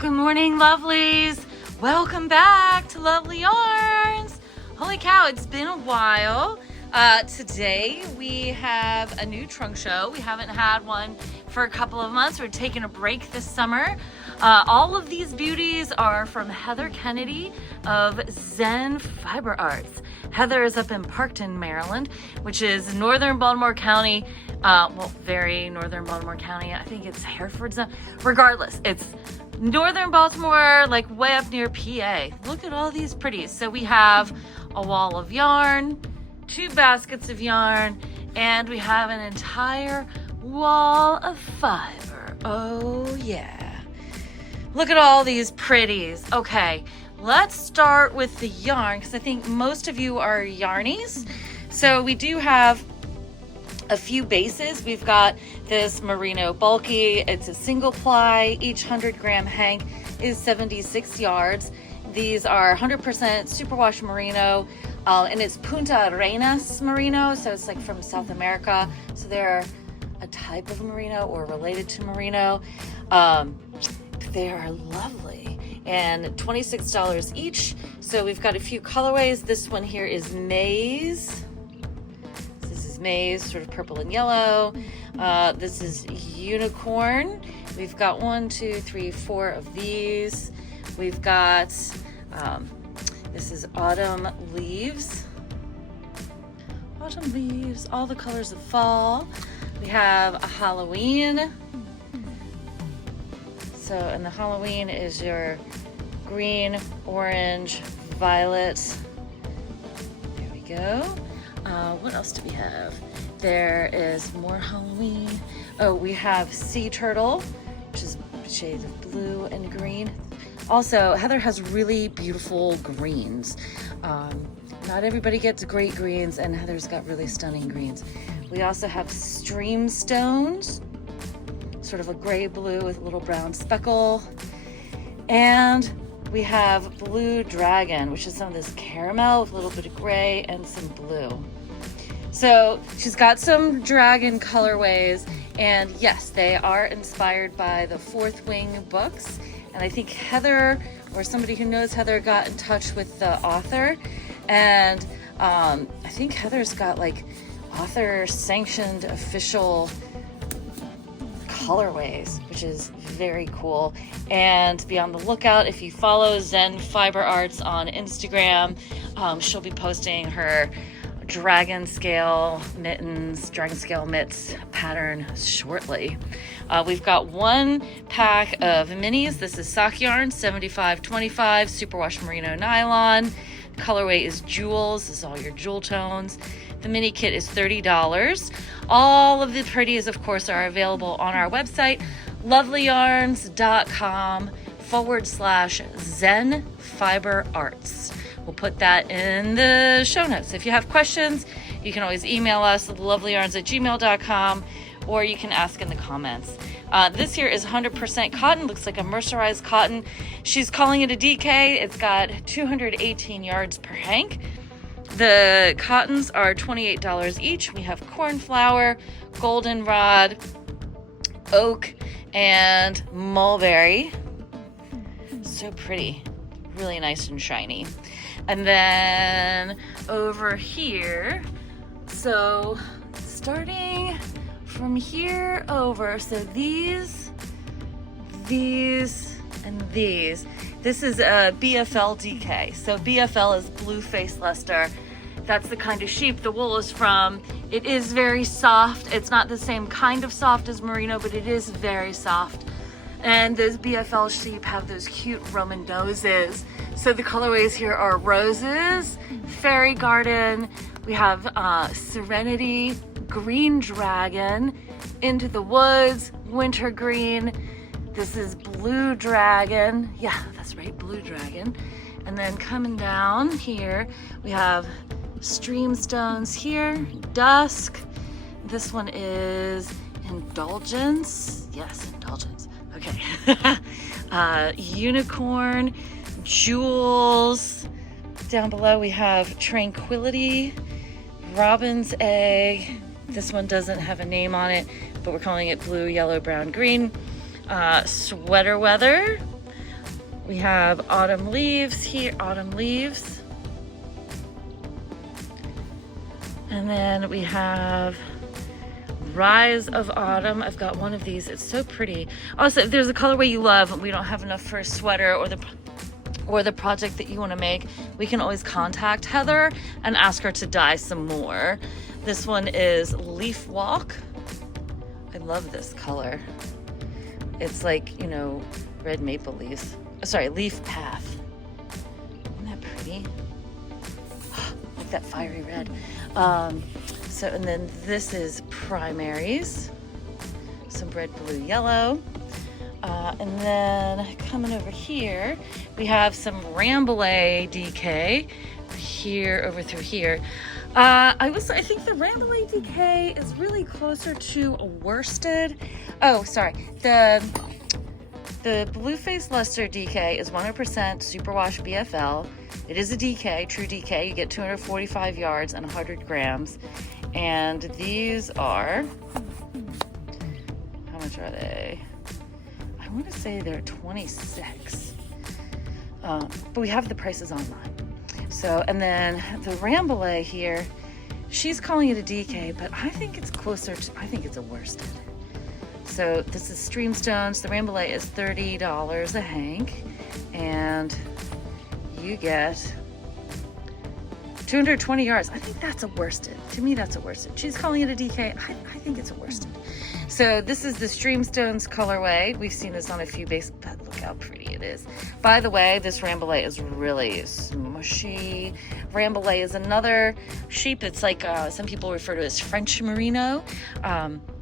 Good morning, lovelies. Welcome back to Lovely Yarns. Holy cow, it's been a while. Today we have a new trunk show. We haven't had one for a couple of months. We're taking a break this summer. All of these beauties are from Heather Kennedy of Zen Fiber Arts. Heather is up in Parkton, Maryland, which is northern Baltimore County. Well, very northern Baltimore County. I think it's Hereford Zone. Regardless, it's northern Baltimore, like way up near PA. Look at all these pretties. So we have a wall of yarn, 2 baskets of yarn, and we have an entire wall of fiber. Oh yeah. Look at all these pretties. Okay, let's start with the yarn because I think most of you are yarnies. So we do have a few bases. We've got this merino bulky. It's a single ply. Each 100-gram hank is 76 yards. These are 100% superwash merino, and it's Punta Arenas merino, so it's like from South America. So they're a type of merino or related to merino. They are lovely, and $26 each. So we've got a few colorways. This one here is maize. This is maize, sort of purple and yellow. This is unicorn. We've got 1, 2, 3, 4 of these. We've got, this is autumn leaves. Autumn leaves, all the colors of fall. We have a Halloween. So, and the Halloween is your green, orange, violet. There we go. What else do we have? There is more Halloween. Oh, we have sea turtle, which is shades of blue and green. Also, Heather has really beautiful greens. Not everybody gets great greens, and Heather's got really stunning greens. We also have stream stones, sort of a gray blue with a little brown speckle. And we have blue dragon, which is some of this caramel with a little bit of gray and some blue. So she's got some dragon colorways, and yes, they are inspired by the Fourth Wing books. And I think Heather, or somebody who knows Heather, got in touch with the author. And I think Heather's got like author sanctioned official colorways, which is very cool. And be on the lookout if you follow Zen Fiber Arts on Instagram. She'll be posting her dragon scale mitts pattern shortly. We've got 1 pack of minis. This is sock yarn, 75-25, superwash merino nylon. Colorway is jewels. This is all your jewel tones. The mini kit is $30. All of the pretties, of course, are available on our website, lovelyyarns.com/Zen Fiber Arts. We'll put that in the show notes. If you have questions, you can always email us at lovelyyarns@gmail.com, or you can ask in the comments. This here is 100% cotton. Looks like a mercerized cotton. She's calling it a DK. It's got 218 yards per hank. The cottons are $28 each. We have cornflower, goldenrod, oak, and mulberry. So pretty. Really nice and shiny. And then over here, so starting from here over, so these, and these. This is a BFL DK. So BFL is blue face luster. That's the kind of sheep the wool is from. It is very soft. It's not the same kind of soft as merino, but it is very soft. And those BFL sheep have those cute Roman noses. So the colorways here are roses, fairy garden. We have serenity, green dragon, into the woods, winter green. This is blue dragon. Yeah, that's right, blue dragon. And then coming down here, we have stream stones here, dusk. This one is indulgence. Yes, indulgence. Okay. Unicorn, jewels. Down below we have tranquility, robin's egg. This one doesn't have a name on it, but we're calling it blue, yellow, brown, green. Sweater weather, We have autumn leaves here, autumn leaves. And then we have Rise of Autumn. I've got one of these. It's so pretty. Also, if there's a colorway you love and we don't have enough for a sweater or the project that you want to make, we can always contact Heather and ask her to dye some more. This one is Leaf Walk. I love this color. It's like, you know, red maple leaves. Sorry, Leaf Path. Isn't that pretty? Like that fiery red. So, and then this is Primaries. Some red, blue, yellow. And then coming over here, we have some Rambouillet DK here, over through here. I think the Rambouillet DK is really closer to a worsted. Oh, sorry. The Blueface Luster DK is 100% superwash BFL. It is a DK, true DK. You get 245 yards and 100 grams. And these are, how much are they? I want to say they're 26. But we have the prices online. So, and then the Rambouillet here, she's calling it a DK, but I think it's closer to, I think it's a worsted. So this is Streamstones. The Rambouillet is $30 a hank, and you get 220 yards. I think that's a worsted. To me, that's a worsted. She's calling it a DK. I think it's a worsted. So this is the Streamstones colorway. We've seen this on a few bases, but look how pretty it is. By the way, this Rambouillet is really smushy. Rambouillet is another sheep that's like, some people refer to as French Merino.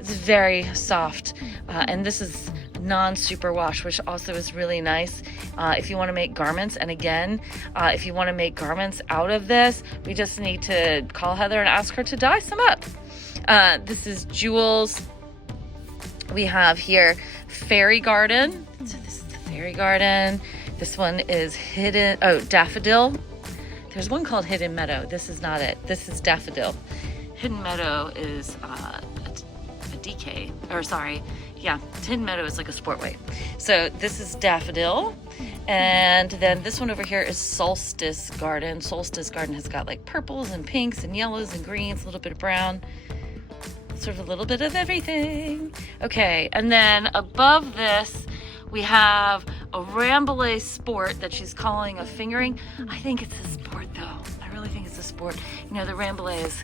It's very soft, and this is non-superwash, which also is really nice if you want to make garments. And again, if you want to make garments out of this, we just need to call Heather and ask her to dye some up. This is Jewels. We have here Fairy Garden. So this is the Fairy Garden. This one is Hidden, Daffodil. There's one called Hidden Meadow. This is not it. This is Daffodil. Hidden Meadow is a DK, or sorry, yeah, Hidden Meadow is like a sport weight. So this is Daffodil. And then this one over here is Solstice Garden. Solstice Garden has got like purples and pinks and yellows and greens, a little bit of brown, sort of a little bit of everything. Okay, and then above this, we have a Rambouillet Sport that she's calling a fingering. I think it's a sport though. I really think it's a sport. You know, the Rambouillet is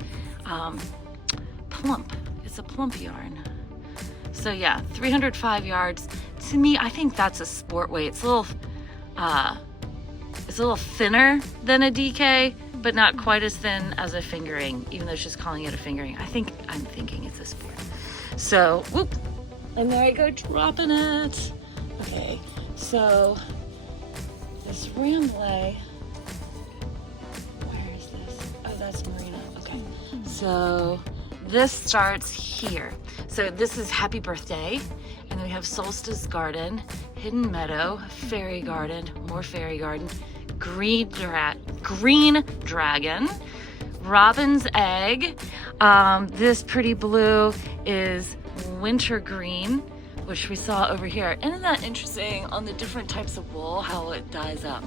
plump. It's a plump yarn. So yeah, 305 yards. To me, I think that's a sport weight. It's a little thinner than a DK, but not quite as thin as a fingering, even though she's calling it a fingering. I'm thinking it's a sport. So, whoop, and there I go dropping it. Okay, so this Rambouillet, where is this? Oh, that's Merino. Okay, so this starts here. So this is Happy Birthday, and then we have Solstice Garden, Hidden Meadow, Fairy Garden, more Fairy Garden, Green Dragon, Robin's Egg. This pretty blue is Winter Green, which we saw over here. Isn't that interesting on the different types of wool, how it dyes up?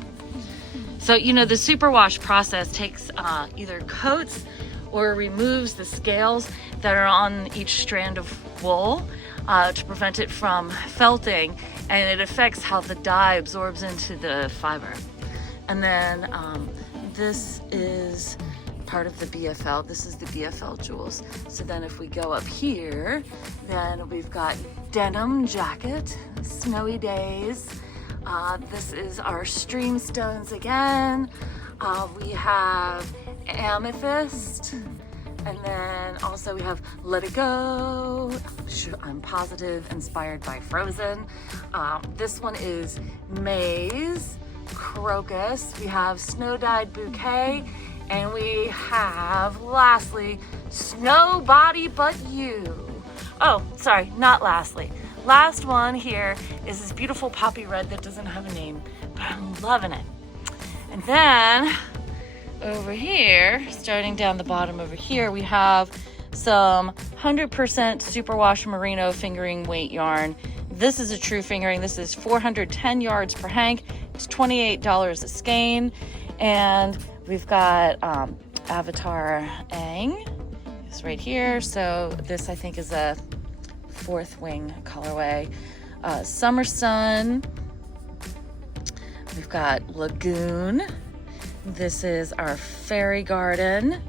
So, you know, the superwash process takes either coats or removes the scales that are on each strand of wool to prevent it from felting, and it affects how the dye absorbs into the fiber. And then this is part of the BFL. This is the BFL Jewels. So then if we go up here, then we've got Denim Jacket, Snowy Days. This is our Streamstones again. We have Amethyst, and then also we have Let It Go, I'm positive inspired by Frozen. This one is Maze, Crocus. We have Snow Dyed Bouquet, and we have lastly Snow Body But You. Oh, sorry, not lastly. Last one here is this beautiful poppy red that doesn't have a name, but I'm loving it. And then over here, starting down the bottom over here, we have some 100% superwash merino fingering weight yarn. This is a true fingering. This is 410 yards per hank. It's $28 a skein. And we've got Avatar Aang. It's right here. So this, I think, is a 4th wing colorway. Summer Sun. We've got Lagoon. This is our Fairy Garden.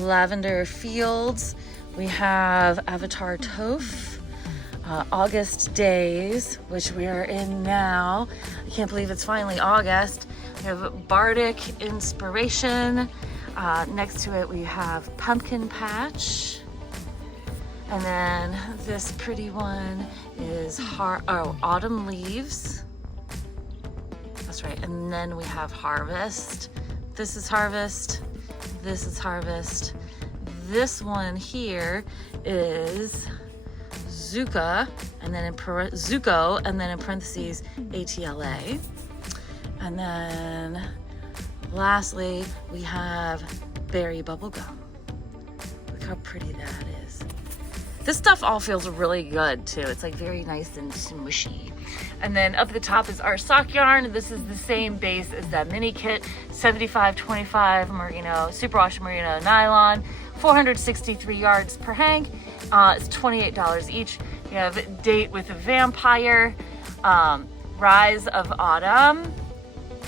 Lavender Fields. We have Avatar Toph. August Days, which we are in now. I can't believe it's finally August. We have Bardic Inspiration. Next to it we have Pumpkin Patch. And then this pretty one is Autumn Leaves. That's right. And then we have Harvest. This is Harvest. This is Harvest. This one here is Zuko, and then in parentheses ATLA. And then lastly, we have Berry Bubblegum. Look how pretty that is. This stuff all feels really good too. It's like very nice and smushy. And then up at the top is our sock yarn. This is the same base as that mini kit, 75/25 merino, superwash merino nylon, 463 yards per hank. It's $28 each. We have Date with a Vampire, Rise of Autumn,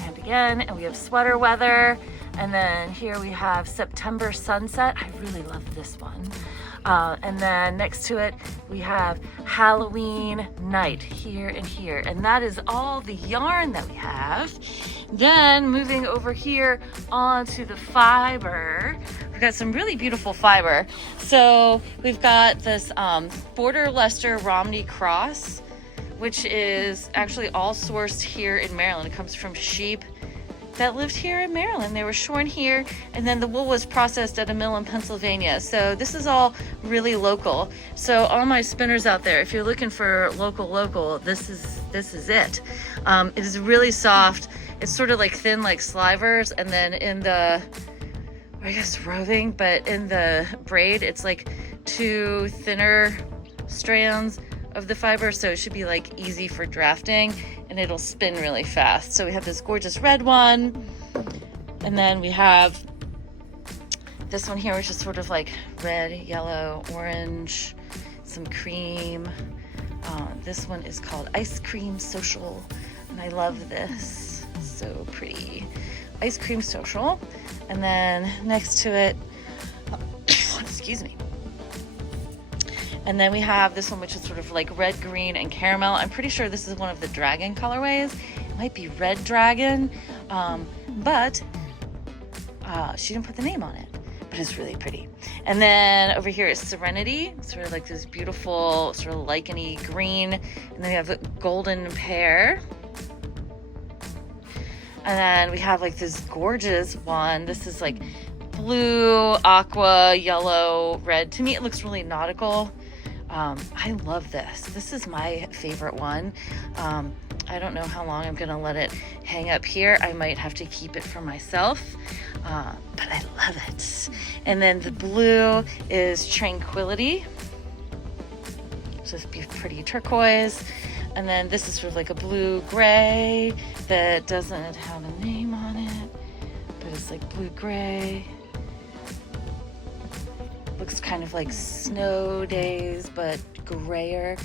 and again, and we have Sweater Weather. And then here we have September Sunset. I really love this one. And then next to it, we have Halloween Night here and here. And that is all the yarn that we have. Then moving over here onto the fiber, we've got some really beautiful fiber. So we've got this Border Leicester Romney Cross, which is actually all sourced here in Maryland. It comes from sheep that lived here in Maryland. They were shorn here, and then the wool was processed at a mill in Pennsylvania. So this is all really local. So all my spinners out there, if you're looking for local, this is it. It is really soft. It's sort of like thin like slivers, and then in the, I guess roving, but in the braid, it's like 2 thinner strands of the fiber, so it should be like easy for drafting, and it'll spin really fast. So we have this gorgeous red one, and then we have this one here, which is sort of like red, yellow, orange, some cream. This one is called Ice Cream Social, and I love this. So pretty. Ice Cream Social. And then next to it, excuse me. And then we have this one, which is sort of like red, green, and caramel. I'm pretty sure this is one of the dragon colorways. It might be red dragon, but she didn't put the name on it, but it's really pretty. And then over here is Serenity, sort of like this beautiful sort of lichen-y green. And then we have the golden pear. And then we have like this gorgeous one. This is like blue, aqua, yellow, red. To me, it looks really nautical. I love this. This is my favorite one. I don't know how long I'm gonna let it hang up here. I might have to keep it for myself, but I love it. And then the blue is Tranquility. So this be pretty turquoise. And then this is sort of like a blue-gray that doesn't have a name on it, but it's like blue-gray. Looks kind of like snow days, but grayer.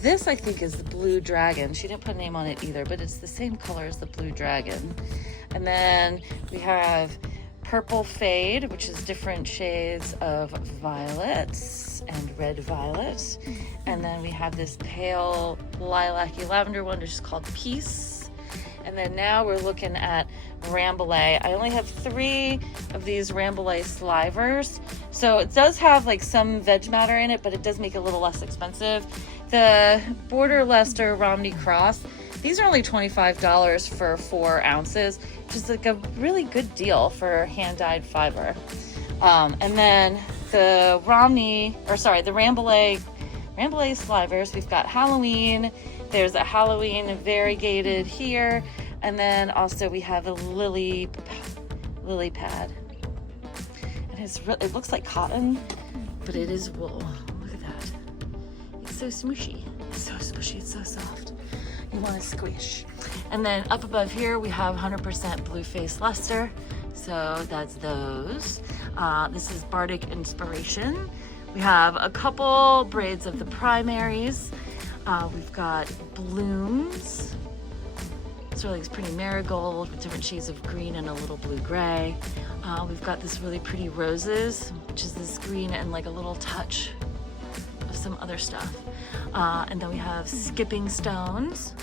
This, I think, is the Blue Dragon. She didn't put a name on it either, but it's the same color as the Blue Dragon. And then we have Purple Fade, which is different shades of violets and red violet. And then we have this pale lilac-y lavender one, which is called Peace. And then now we're looking at Rambouillet. I only have 3 of these Rambouillet slivers. So it does have like some veg matter in it, but it does make it a little less expensive. The Border Leicester Romney Cross, these are only $25 for 4 ounces, which is like a really good deal for hand-dyed fiber. And then the Rambouillet slivers, we've got Halloween. There's a Halloween variegated here, and then also we have a lily pad. And it looks like cotton, but it is wool. Look at that. It's so smooshy. It's so smooshy. squishy. It's so soft. You want to squish. And then up above here, we have 100% blue face luster. So that's those. This is Bardic Inspiration. We have a couple braids of the primaries. We've got blooms. It's really pretty marigold with different shades of green and a little blue gray. We've got this really pretty roses, which is this green and like a little touch of some other stuff. And then we have skipping stones.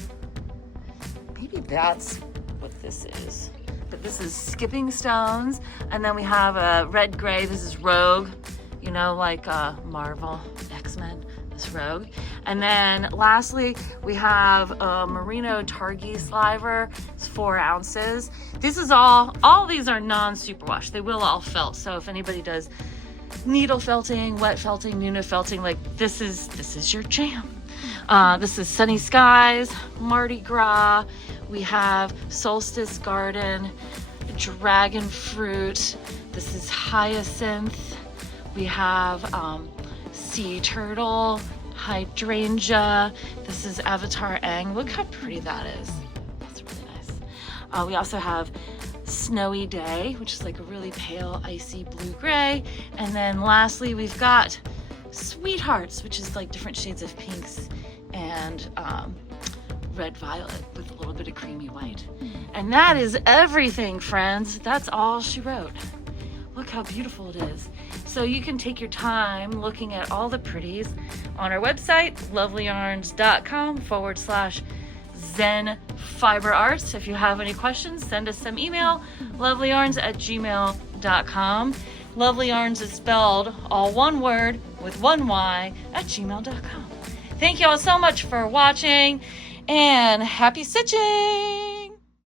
Maybe that's what this is. But this is skipping stones. And then we have a red gray. This is Rogue, you know, like Marvel, X-Men, this Rogue. And then lastly, we have a Merino Targhee Sliver. It's 4 ounces. This is all these are non-superwash. They will all felt. So if anybody does needle felting, wet felting, Nuna felting, like this is your jam. This is Sunny Skies, Mardi Gras. We have Solstice Garden, Dragon Fruit. This is Hyacinth. We have Sea Turtle, Hydrangea. This is Avatar Aang. Look how pretty that is. That's really nice. We also have Snowy Day, which is like a really pale, icy blue-gray. And then lastly, we've got Sweethearts, which is like different shades of pinks and red violet with a little bit of creamy white. And that is everything, friends. That's all she wrote. Look how beautiful it is. So you can take your time looking at all the pretties on our website, lovelyyarns.com/Zen Fiber Arts. If you have any questions, send us some email, lovelyyarns@gmail.com. Lovely Yarns is spelled all one word with one Y @gmail.com. Thank you all so much for watching and happy stitching!